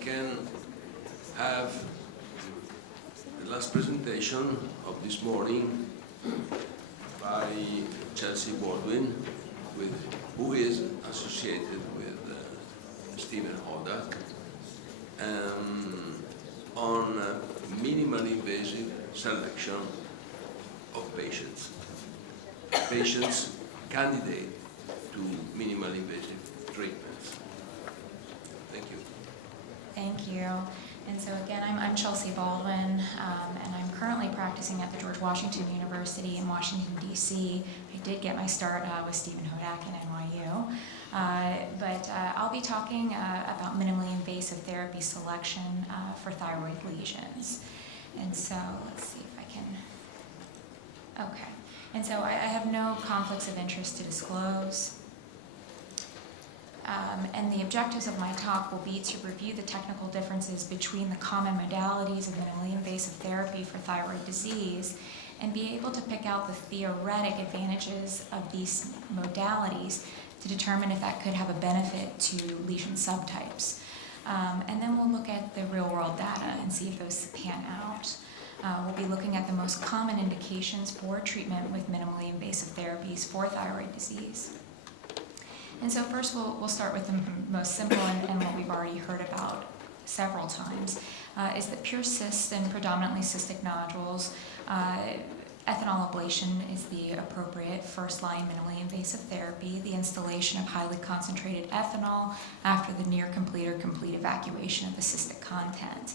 can have the last presentation of this morning by Chelsey Baldwin, who is associated with Stephen Hodak, on minimally invasive selection of patients. Patients candidate to minimally invasive treatments. Thank you. Thank you. And so again, I'm Chelsey Baldwin, and I'm currently practicing at the George Washington University in Washington, D.C. I did get my start with Stephen Hodak in NYU. But I'll be talking about minimally invasive therapy selection for thyroid lesions. And so let's see if I can, okay. And so I have no conflicts of interest to disclose. And the objectives of my talk will be to review the technical differences between the common modalities of minimally invasive therapy for thyroid disease and be able to pick out the theoretic advantages of these modalities to determine if that could have a benefit to lesion subtypes. And then we'll look at the real-world data and see if those pan out. We'll be looking at the most common indications for treatment with minimally invasive therapies for thyroid disease. And so first we'll start with the most simple and what we've already heard about several times, is that pure cysts and predominantly cystic nodules, ethanol ablation is the appropriate first-line minimally invasive therapy, the installation of highly concentrated ethanol after the near complete or complete evacuation of the cystic content.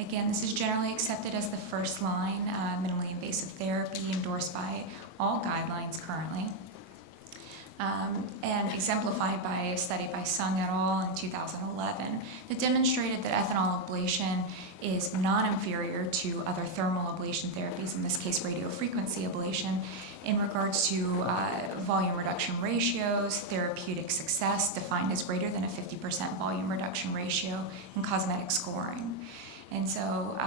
Again, this is generally accepted as the first-line minimally invasive therapy endorsed by all guidelines currently. And exemplified by a study by Sung et al. In 2011 that demonstrated that ethanol ablation is non-inferior to other thermal ablation therapies, in this case radiofrequency ablation, in regards to volume reduction ratios, therapeutic success defined as greater than a 50% volume reduction ratio, and cosmetic scoring. And so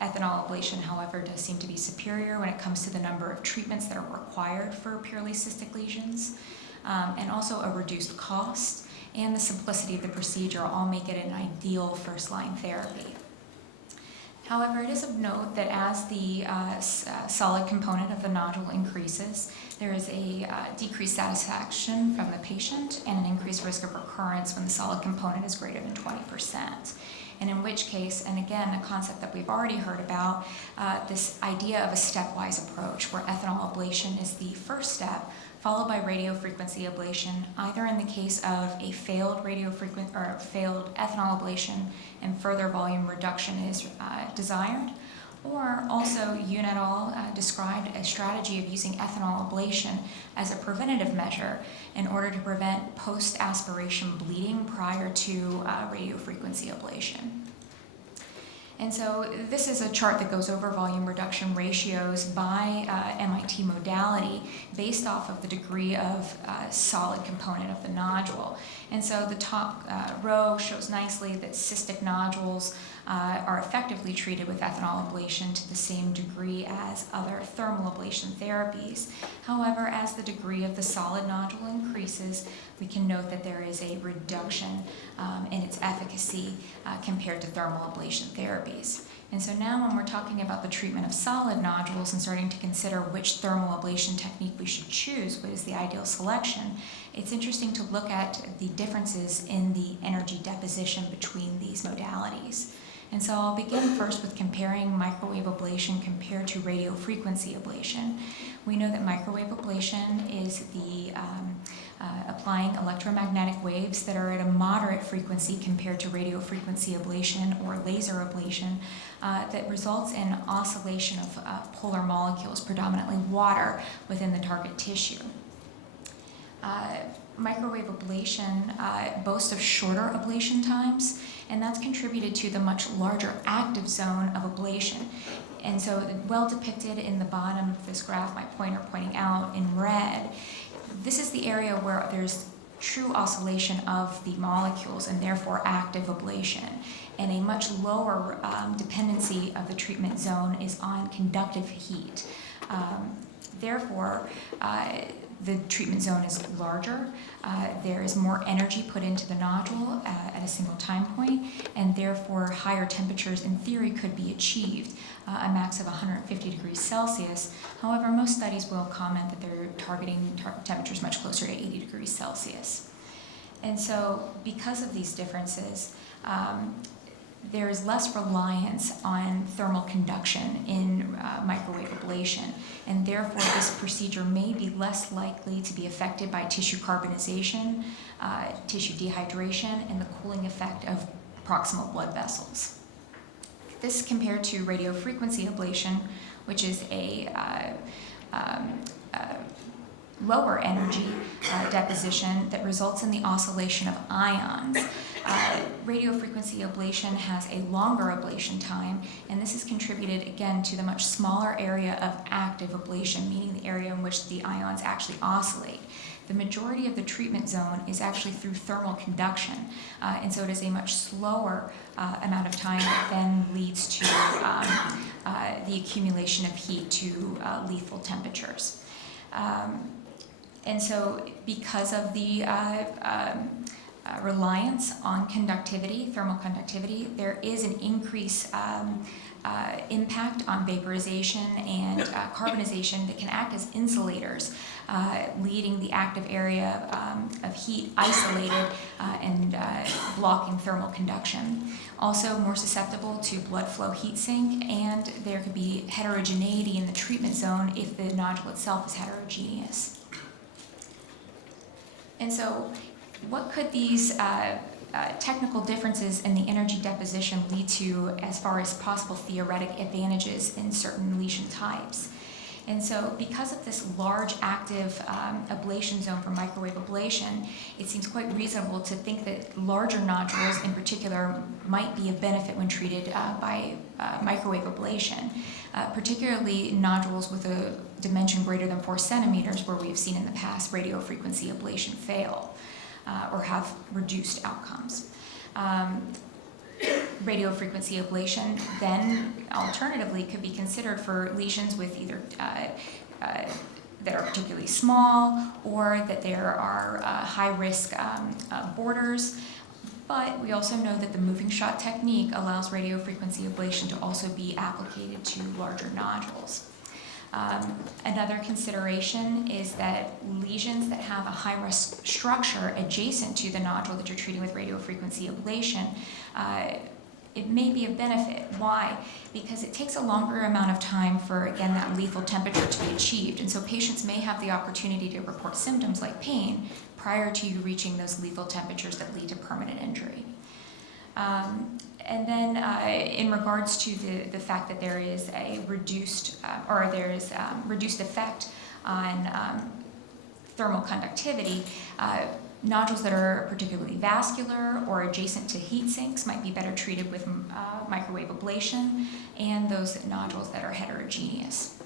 ethanol ablation, however, does seem to be superior when it comes to the number of treatments that are required for purely cystic lesions, and also a reduced cost and the simplicity of the procedure all make it an ideal first-line therapy. However, it is of note that as the solid component of the nodule increases, there is a decreased satisfaction from the patient and an increased risk of recurrence when the solid component is greater than 20%. And in which case, and again, a concept that we've already heard about, this idea of a stepwise approach where ethanol ablation is the first step, followed by radiofrequency ablation, either in the case of a failed failed ethanol ablation and further volume reduction is desired, or also Yoon et al. Described a strategy of using ethanol ablation as a preventative measure in order to prevent post-aspiration bleeding prior to radiofrequency ablation. And so this is a chart that goes over volume reduction ratios by MIT modality based off of the degree of solid component of the nodule. And so the top row shows nicely that cystic nodules are effectively treated with ethanol ablation to the same degree as other thermal ablation therapies. However, as the degree of the solid nodule increases, we can note that there is a reduction in its efficacy compared to thermal ablation therapies. And so now when we're talking about the treatment of solid nodules and starting to consider which thermal ablation technique we should choose, what is the ideal selection, it's interesting to look at the differences in the energy deposition between these modalities. And so I'll begin first with comparing microwave ablation compared to radiofrequency ablation. We know that microwave ablation is the applying electromagnetic waves that are at a moderate frequency compared to radiofrequency ablation or laser ablation that results in oscillation of polar molecules, predominantly water, within the target tissue. Microwave ablation boasts of shorter ablation times, and that's contributed to the much larger active zone of ablation. And so well depicted in the bottom of this graph, my pointer pointing out in red, this is the area where there's true oscillation of the molecules and therefore active ablation. And a much lower dependency of the treatment zone is on conductive heat. Therefore, the treatment zone is larger, there is more energy put into the nodule at a single time point, and therefore higher temperatures in theory could be achieved, a max of 150 degrees Celsius. However, most studies will comment that they're targeting temperatures much closer to 80 degrees Celsius. And so because of these differences, there is less reliance on thermal conduction in microwave ablation, and therefore this procedure may be less likely to be affected by tissue carbonization, tissue dehydration, and the cooling effect of proximal blood vessels. This compared to radiofrequency ablation, which is a lower energy deposition that results in the oscillation of ions. Radiofrequency ablation has a longer ablation time, and this is contributed again to the much smaller area of active ablation, meaning the area in which the ions actually oscillate. The majority of the treatment zone is actually through thermal conduction, and so it is a much slower amount of time that then leads to the accumulation of heat to lethal temperatures. And so because of the reliance on conductivity, thermal conductivity, there is an increased impact on vaporization and carbonization that can act as insulators, leading the active area of heat isolated and blocking thermal conduction. Also more susceptible to blood flow heat sink, and there could be heterogeneity in the treatment zone if the nodule itself is heterogeneous. And so what could these technical differences in the energy deposition lead to as far as possible theoretic advantages in certain lesion types? And so because of this large active ablation zone for microwave ablation, it seems quite reasonable to think that larger nodules in particular might be of benefit when treated by microwave ablation, particularly nodules with a dimension greater than 4 centimeters, where we have seen in the past radiofrequency ablation fail or have reduced outcomes. Radiofrequency ablation then alternatively could be considered for lesions with either that are particularly small or that there are high-risk borders. But we also know that the moving shot technique allows radiofrequency ablation to also be applicated to larger nodules. Another consideration is that lesions that have a high-risk structure adjacent to the nodule that you're treating with radiofrequency ablation, it may be of benefit. Why? Because it takes a longer amount of time for, again, that lethal temperature to be achieved. And so patients may have the opportunity to report symptoms like pain prior to you reaching those lethal temperatures that lead to permanent injury. And then in regards to the fact that there is a reduced reduced effect on thermal conductivity, nodules that are particularly vascular or adjacent to heat sinks might be better treated with microwave ablation, and those nodules that are heterogeneous.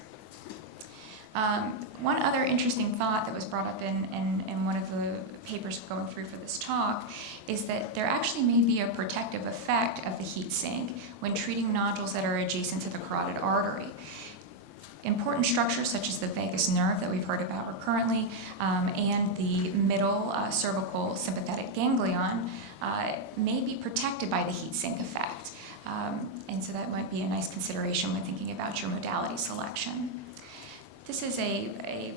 One other interesting thought that was brought up in one of the papers going through for this talk is that there actually may be a protective effect of the heat sink when treating nodules that are adjacent to the carotid artery. Important structures such as the vagus nerve that we've heard about recurrently and the middle cervical sympathetic ganglion may be protected by the heat sink effect. And so that might be a nice consideration when thinking about your modality selection. This is a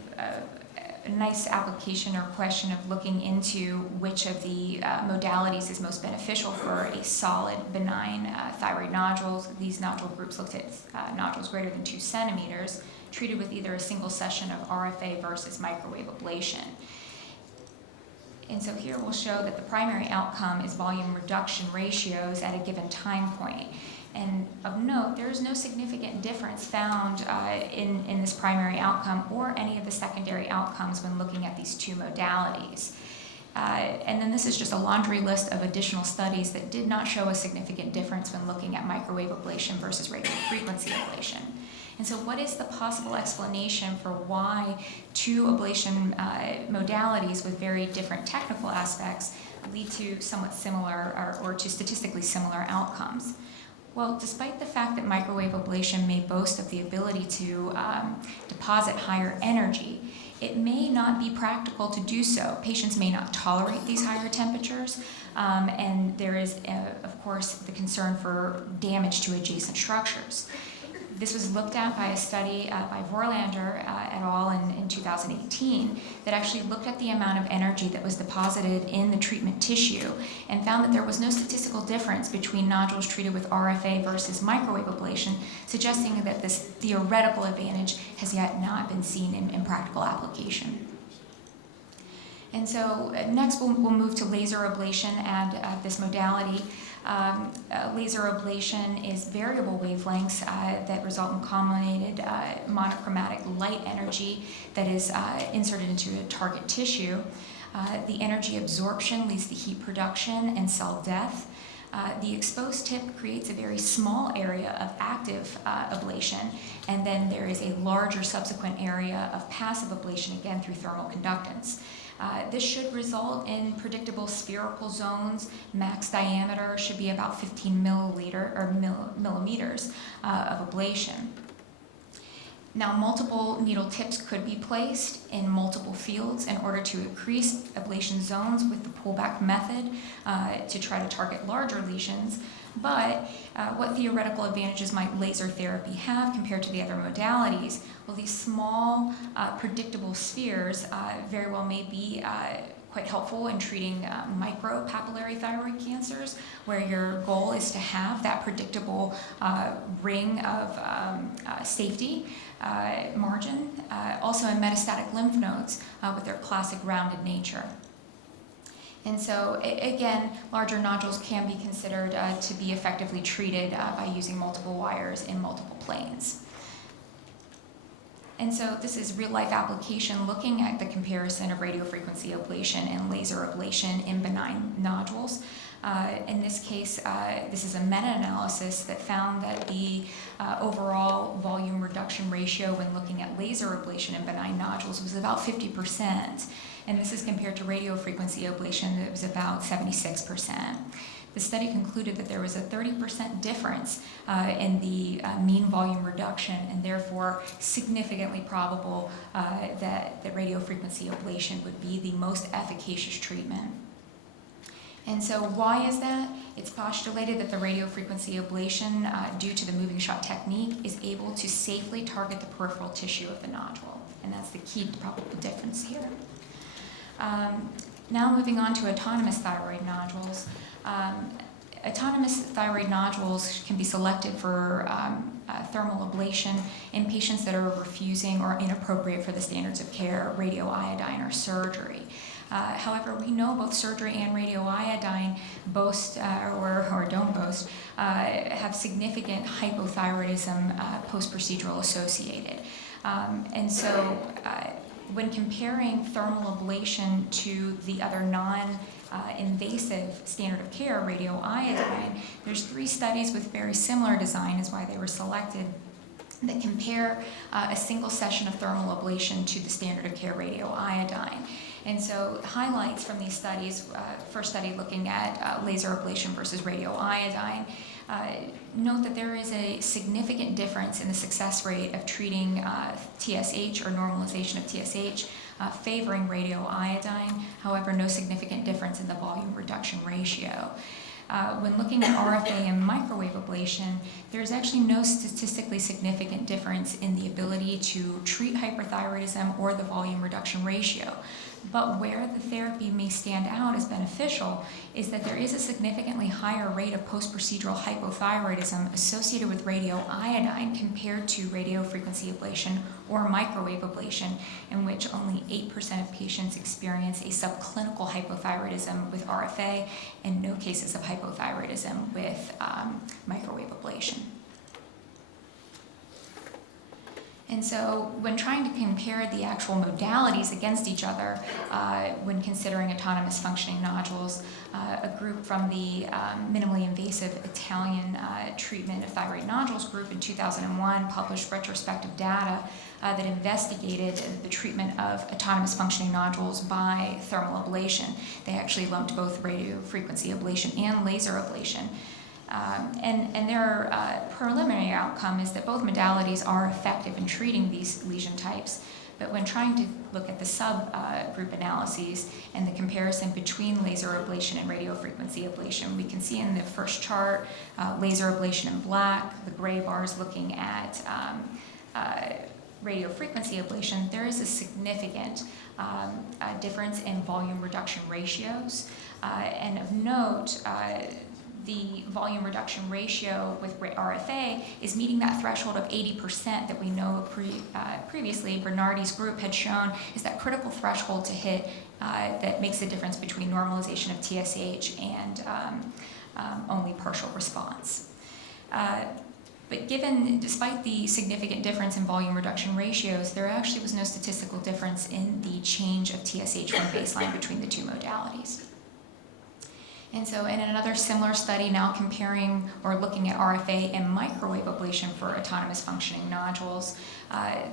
nice application or question of looking into which of the modalities is most beneficial for a solid, benign thyroid nodules. These nodule groups looked at nodules greater than 2 centimeters, treated with either a single session of RFA versus microwave ablation. And so here we'll show that the primary outcome is volume reduction ratios at a given time point. And of note, there is no significant difference found in this primary outcome or any of the secondary outcomes when looking at these two modalities. And then this is just a laundry list of additional studies that did not show a significant difference when looking at microwave ablation versus radiofrequency ablation. And so what is the possible explanation for why two ablation modalities with very different technical aspects lead to somewhat similar or to statistically similar outcomes? Well, despite the fact that microwave ablation may boast of the ability to deposit higher energy, it may not be practical to do so. Patients may not tolerate these higher temperatures, and there is, of course, the concern for damage to adjacent structures. This was looked at by a study by Vorlander et al. In 2018 that actually looked at the amount of energy that was deposited in the treatment tissue and found that there was no statistical difference between nodules treated with RFA versus microwave ablation, suggesting that this theoretical advantage has yet not been seen in practical application. And so next we'll move to laser ablation and this modality. Laser ablation is variable wavelengths that result in combinated monochromatic light energy that is inserted into a target tissue. The energy absorption leads to heat production and cell death. The exposed tip creates a very small area of active ablation, and then there is a larger subsequent area of passive ablation, again through thermal conductance. This should result in predictable spherical zones. Max diameter should be about 15 millimeters of ablation. Now, multiple needle tips could be placed in multiple fields in order to increase ablation zones with the pullback method to try to target larger lesions. But what theoretical advantages might laser therapy have compared to the other modalities? Well, these small, predictable spheres very well may be quite helpful in treating micropapillary thyroid cancers, where your goal is to have that predictable ring of safety margin. Also in metastatic lymph nodes with their classic rounded nature. And so, again, larger nodules can be considered to be effectively treated by using multiple wires in multiple planes. And so this is real-life application looking at the comparison of radiofrequency ablation and laser ablation in benign nodules. In this case, this is a meta-analysis that found that the overall volume reduction ratio when looking at laser ablation in benign nodules was about 50%. And this is compared to radiofrequency ablation that was about 76%. The study concluded that there was a 30% difference in the mean volume reduction, and therefore significantly probable that the radiofrequency ablation would be the most efficacious treatment. And so why is that? It's postulated that the radiofrequency ablation, due to the moving shot technique, is able to safely target the peripheral tissue of the nodule, and that's the key probable difference here. Now moving on to autonomous thyroid nodules. Autonomous thyroid nodules can be selected for thermal ablation in patients that are refusing or inappropriate for the standards of care, radioiodine or surgery. However, we know both surgery and radioiodine boast or don't boast have significant hypothyroidism post-procedural associated. And so when comparing thermal ablation to the other non-invasive standard of care, radioiodine, there's 3 studies with very similar design, is why they were selected, that compare a single session of thermal ablation to the standard of care radioiodine. And so highlights from these studies, first study looking at laser ablation versus radioiodine, note that there is a significant difference in the success rate of treating TSH or normalization of TSH favoring radioiodine. However, no significant difference in the volume reduction ratio. When looking at RFA and microwave ablation, there's actually no statistically significant difference in the ability to treat hyperthyroidism or the volume reduction ratio. But where the therapy may stand out as beneficial is that there is a significantly higher rate of post-procedural hypothyroidism associated with radioiodine compared to radiofrequency ablation or microwave ablation, in which only 8% of patients experience a subclinical hypothyroidism with RFA and no cases of hypothyroidism with microwave ablation. And so when trying to compare the actual modalities against each other, when considering autonomous functioning nodules, a group from the minimally invasive Italian treatment of thyroid nodules group in 2001 published retrospective data that investigated the treatment of autonomous functioning nodules by thermal ablation. They actually lumped both radiofrequency ablation and laser ablation. And their preliminary outcome is that both modalities are effective in treating these lesion types. But when trying to look at the subgroup analyses and the comparison between laser ablation and radiofrequency ablation, we can see in the first chart, laser ablation in black, the gray bars looking at radiofrequency ablation, there is a significant difference in volume reduction ratios. And of note, the volume reduction ratio with RFA is meeting that threshold of 80% that we know previously Bernardi's group had shown is that critical threshold to hit that makes the difference between normalization of TSH and only partial response. But despite the significant difference in volume reduction ratios, there actually was no statistical difference in the change of TSH from baseline between the two modalities. And so in another similar study now comparing or looking at RFA and microwave ablation for autonomous functioning nodules,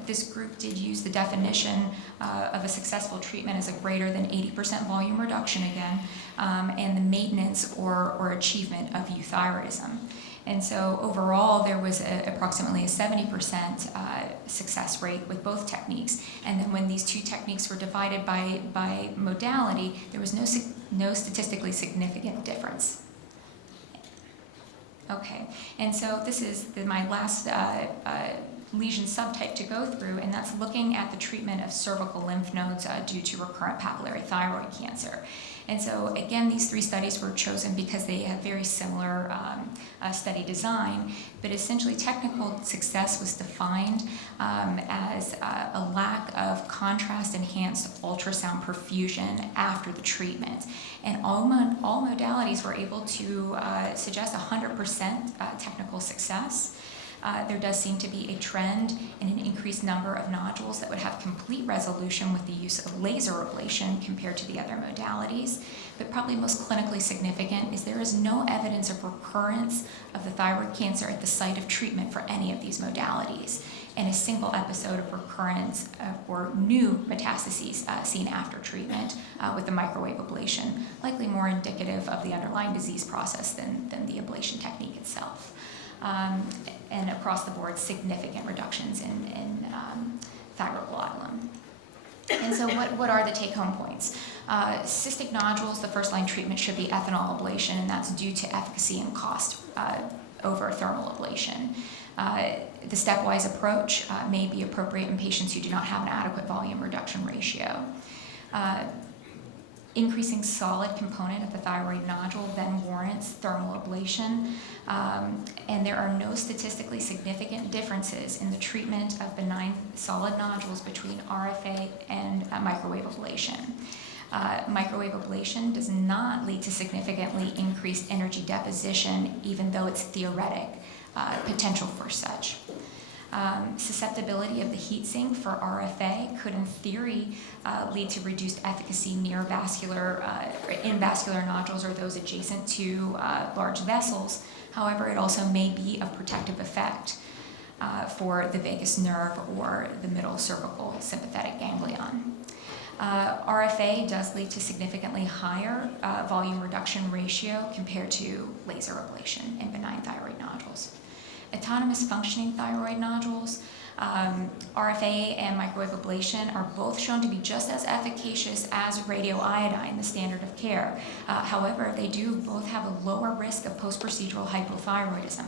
this group did use the definition of a successful treatment as a greater than 80% volume reduction again, and the maintenance or achievement of euthyroidism. And so overall, there was approximately a 70% success rate with both techniques. And then when these two techniques were divided by modality, there was no statistically significant difference. Okay, and so this is my last lesion subtype to go through, and that's looking at the treatment of cervical lymph nodes due to recurrent papillary thyroid cancer. And so again, these three studies were chosen because they have very similar study design, but essentially technical success was defined as a lack of contrast-enhanced ultrasound perfusion after the treatment. And all modalities were able to suggest 100% technical success. There does seem to be a trend in an increased number of nodules that would have complete resolution with the use of laser ablation compared to the other modalities. But probably most clinically significant is there is no evidence of recurrence of the thyroid cancer at the site of treatment for any of these modalities, and a single episode of recurrence or new metastases seen after treatment with the microwave ablation, likely more indicative of the underlying disease process than the ablation technique itself. And across the board, significant reductions in thyroglobulin. And so what are the take-home points? Cystic nodules, the first-line treatment should be ethanol ablation, and that's due to efficacy and cost over thermal ablation. The stepwise approach may be appropriate in patients who do not have an adequate volume reduction ratio. Increasing solid component of the thyroid nodule then warrants thermal ablation, and there are no statistically significant differences in the treatment of benign solid nodules between RFA and microwave ablation. Microwave ablation does not lead to significantly increased energy deposition, even though it's theoretic potential for such. Susceptibility of the heat sink for RFA could, in theory, lead to reduced efficacy near vascular, in vascular nodules or those adjacent to large vessels. However, it also may be of protective effect for the vagus nerve or the middle cervical sympathetic ganglion. RFA does lead to significantly higher volume reduction ratio compared to laser ablation in benign thyroid nodules. Autonomous functioning thyroid nodules, RFA and microwave ablation are both shown to be just as efficacious as radioiodine, the standard of care. However, they do both have a lower risk of post-procedural hypothyroidism.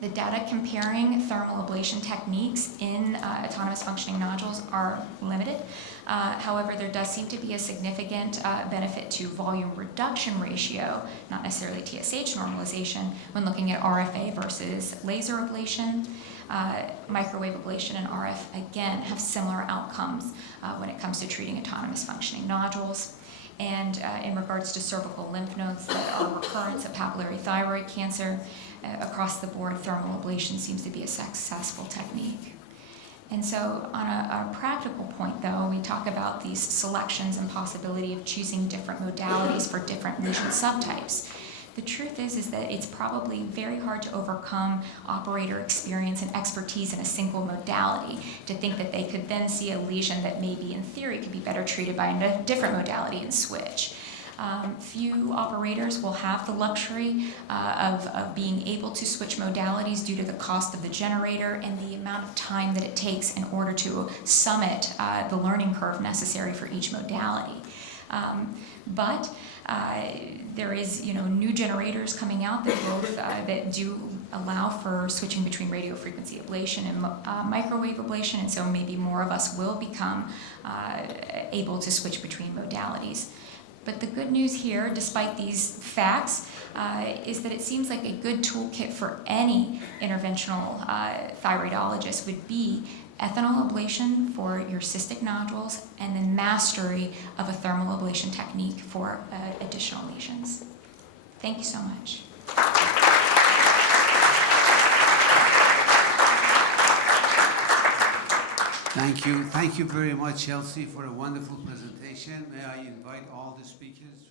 The data comparing thermal ablation techniques in autonomous functioning nodules are limited. However, there does seem to be a significant benefit to volume reduction ratio, not necessarily TSH normalization, when looking at RFA versus laser ablation. Microwave ablation and RF, again, have similar outcomes when it comes to treating autonomous functioning nodules. And in regards to cervical lymph nodes that are recurrence of papillary thyroid cancer, across the board, thermal ablation seems to be a successful technique. And so on a practical point, though, we talk about these selections and possibility of choosing different modalities for different lesion subtypes. The truth is that it's probably very hard to overcome operator experience and expertise in a single modality to think that they could then see a lesion that maybe in theory could be better treated by a different modality and switch. Few operators will have the luxury of being able to switch modalities due to the cost of the generator and the amount of time that it takes in order to summit the learning curve necessary for each modality. But there is, new generators coming out that do allow for switching between radiofrequency ablation and microwave ablation, and so maybe more of us will become able to switch between modalities. But the good news here, despite these facts, is that it seems like a good toolkit for any interventional thyroidologist would be ethanol ablation for your cystic nodules, and then mastery of a thermal ablation technique for additional lesions. Thank you so much. Thank you. Thank you very much, Chelsey, for a wonderful presentation. May I invite all the speakers